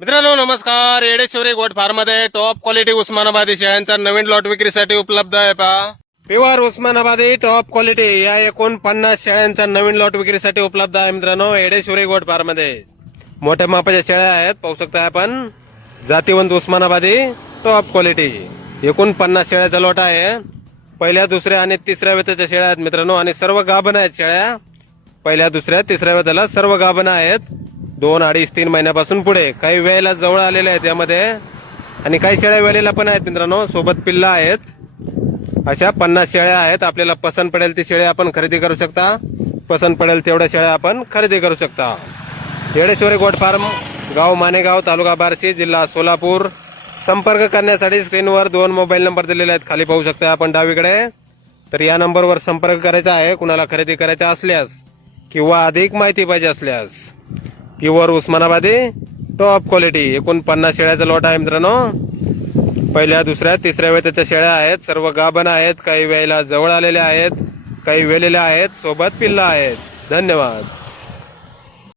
मित्रांनो नमस्कार. Yedeshwari goat farm मध्ये टॉप क्वालिटी उस्मानाबादी शेळ्यांचा नवीन लॉट विक्रीसाठी उपलब्ध आहे. पहा प्युअर उस्मानाबादी टॉप क्वालिटी या 49 शेळ्यांचा नवीन लॉट विक्रीसाठी उपलब्ध आहे. मित्रांनो येडेश्वरी गोट फार्म मध्ये मोठ्या मापाच्या शेळ्या आहेत. पाहू शकता आपण जातीवंत उस्मानाबादी टॉप क्वालिटी 49 शेळ्याचा लॉट आहे. पहिल्या दुसऱ्या आणि तिसऱ्या वेताच्या शेळ्या आहेत मित्रांनो, आणि सर्व गाभण आहेत शेळ्या. पहिल्या दुसऱ्या तिसऱ्या वेताला सर्व गाभण आहेत. 2, 2.5, 3 महिन्यापासून पुढे. काही वेळेला जवळ आलेले आहेत यामध्ये, आणि काही शेळ्या वेळेला पण आहेत मित्रांनो. सोबत पिल्ला आहेत. अशा 50 शेळ्या आहेत. आपल्याला पसंत पडेल ती शेळ्या आपण खरेदी करू शकता. पसंत पडेल तेवढ्या शेळ्या आपण खरेदी करू शकता. येडेश्वरी गोट फार्म, गाव मानेगाव, तालुका बार्शी, जिल्हा सोलापूर. संपर्क करण्यासाठी स्क्रीनवर 2 मोबाईल नंबर दिलेले आहेत. खाली पाहू शकता आपण डावीकडे. तर या नंबरवर संपर्क करायचा आहे कुणाला खरेदी करायचा असल्यास किंवा अधिक माहिती पाहिजे असल्यास. प्युअर उस्मानाबादी टॉप क्वालिटी 49 शेळ्याचा लॉट आहे मित्रांनो. पहिल्या दुसऱ्या तिसऱ्या वेताच्या शेळ्या आहेत. सर्व गाभण आहेत. काही वेळेला जवळ आलेल्या आहेत, काही वेलेल्या आहेत. सोबत पिल्ला आहेत. धन्यवाद.